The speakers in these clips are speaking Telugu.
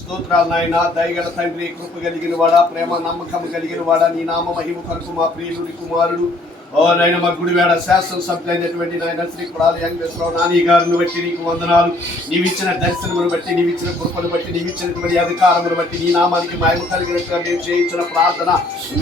స్తోత్రాలు నాయన దయగల తండ్రి కృప కలిగిన వాడా ప్రేమ నమ్మకం కలిగిన వాడా నీ నామ మహిమ కొరకు మా ప్రియుడి కుమారుడు. ఓ నాయన మా గుడివేడ శాసనసభ్యులు అయినటువంటి నాయన శ్రీ కుడాలి వెంకటేశ్వరరావు నాని గారిని బట్టి నీకు వందనాలు. నీవు ఇచ్చిన దర్శనమును బట్టి నీవు ఇచ్చిన కృపను బట్టి నీవు ఇచ్చినటువంటి అధికారమును బట్టి నీ నామానికి మాయము కలిగినట్టుగా మేము చేయించిన ప్రార్థన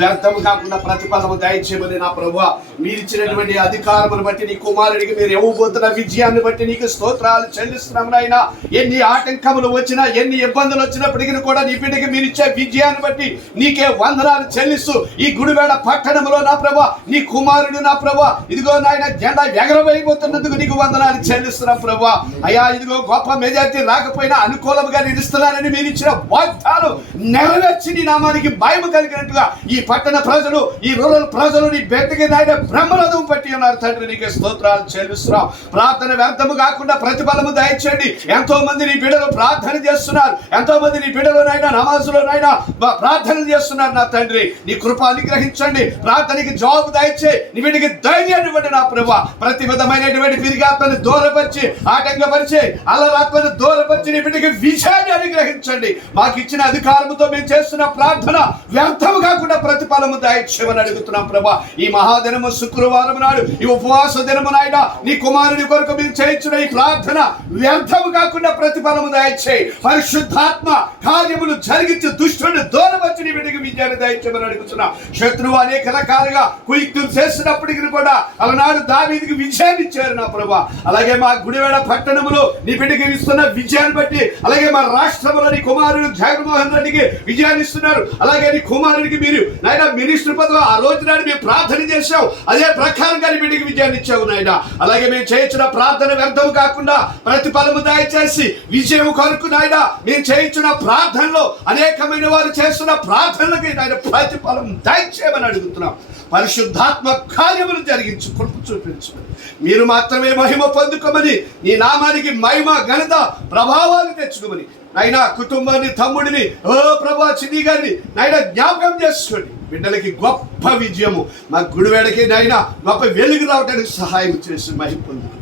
వ్యర్థం కాకుండా ప్రతిఫలము దయచేయమని నా ప్రభు మీరు ఇచ్చినటువంటి అధికారమును బట్టి నీ కుమారుడికి మీరు ఇవ్వబోతున్న విజయాన్ని బట్టి నీకు స్తోత్రాలు చెల్లిస్తున్నాము నాయన. ఎన్ని ఆటంకములు వచ్చినా ఎన్ని ఇబ్బందులు వచ్చినప్పటికీ కూడా నీ బిడ్డకి మీరు ఇచ్చే విజయాన్ని బట్టి నీకే వందనాలు చెల్లిస్తూ ఈ గుడివేడ పట్టణంలో నా ప్రభు నీ కుమార్ కుమారుడు నా ప్రభా. ఇదిగో నాయన జెండా ఎగరవేయబోతున్నందుకు నీకు వందనాలు చెల్లిస్తున్నాం ప్రభా. అయ్యా ఇదిగో గొప్ప మెజార్టీ రాకపోయినా అనుకూలంగా నిలుస్తున్నానని మీరు ఇచ్చిన వాగ్దాలు నెరవేర్చి నీ నామానికి భయం కలిగినట్టుగా ఈ పట్టణ ప్రజలు ఈ రూరల్ ప్రజలు నీ బిడ్డకి నాయన బ్రహ్మరథం అడిగినారు తండ్రి నీకే స్తోత్రాలు చెల్లిస్తున్నాం ప్రార్థన వ్యర్థము కాకుండా ప్రతిఫలము దయచేయండి ఎంతో మంది నీ బిడ్డలు ప్రార్థన చేస్తున్నారు ఎంతో మంది నీ బిడ్డలోనైనా నమాజులోనైనా ప్రార్థన చేస్తున్నారు నా తండ్రి నీ కృప అనుగ్రహించండి ప్రార్థనకి జవాబు దయచే నీ బిడ్డకి ధైర్యాన్ని ఇవ్వండి నా ప్రభు ప్రతి విధమైనటువంటి పిరిగాత్మని దూరపరిచి ఆటంకపరిచి అల్లరాత్మని దూరపరిచి నీ బిడ్డకి విజయాన్ని అనుగ్రహించండి మాకు ఇచ్చిన అధికారంతో మేము చేస్తున్న ప్రార్థన వ్యర్థము కాకుండా ప్రతిఫలము దయచేయమని అడుగుతున్నాం ప్రభా ఈ మహాదినము శుక్రవారం నాడు ఈ ఉపవాస దినమునాయన నీ కుమారుని కొరకు మీరు చేయించిన ఈ ప్రార్థన వ్యర్థము కాకుండా ప్రతిఫలము దయచేయి. పరిశుద్ధాత్మ కార్యములు జరిగించి దుష్టుని దూరవచ్చి నీ బిడ్డకి విజయాన్ని దయచేయమని అడుగుతున్నా. శత్రువు అనేక రకాలుగా కుయుక్తులు చేసినప్పటికీ కూడా అలనాడు దావీదికి విజయాన్ని ఇచ్చారు నా ప్రభా. అలాగే మా గుడివేడ పట్టణములో నీ బిడ్డకి ఇస్తున్న విజయాన్ని బట్టి అలాగే మా రాష్ట్రంలో నీ కుమారుడు జగన్మోహన్ రెడ్డికి విజయాన్ని ఇస్తున్నారు. అలాగే నీ కుమారుడికి మీరు నాయన మినిస్టర్ పదవి ఆ రోజు నాడు మేము ప్రార్థన చేశాం. అదే ప్రకారంగా బిడ్డకి విజయాన్ని ఇచ్చావు నాయన. అలాగే మేము చేయించిన ప్రార్థన వ్యర్థం కాకుండా ప్రతిఫలము దయచేసి విజయం కొరకు నాయన మేము చేయించిన ప్రార్థనలో అనేకమైన వారు చేస్తున్న ప్రార్థనలకి నాయన ప్రతిఫలం దయచేయమని అడుగుతున్నాం. పరిశుద్ధాత్మ కార్యములు జరిగించు కృప చూపించమని మీరు మాత్రమే మహిమ పొందుకోమని నీ నామానికి మహిమ ఘనత ప్రభావాలు తెచ్చుకోమని నాయనా కుటుంబాన్ని తమ్ముడిని ఓ ప్రభా చిన్ని గారిని నాయన జ్ఞాపకం చేసుకోండి బిడ్డలకి గొప్ప విజయము. మా గుడివేడకి నాయన గొప్ప వెలుగు రావడానికి సహాయం చేసి మహిమ పొందుకు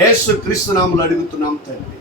యేసు క్రీస్తు నామములో అడుగుతున్నాం తండ్రి.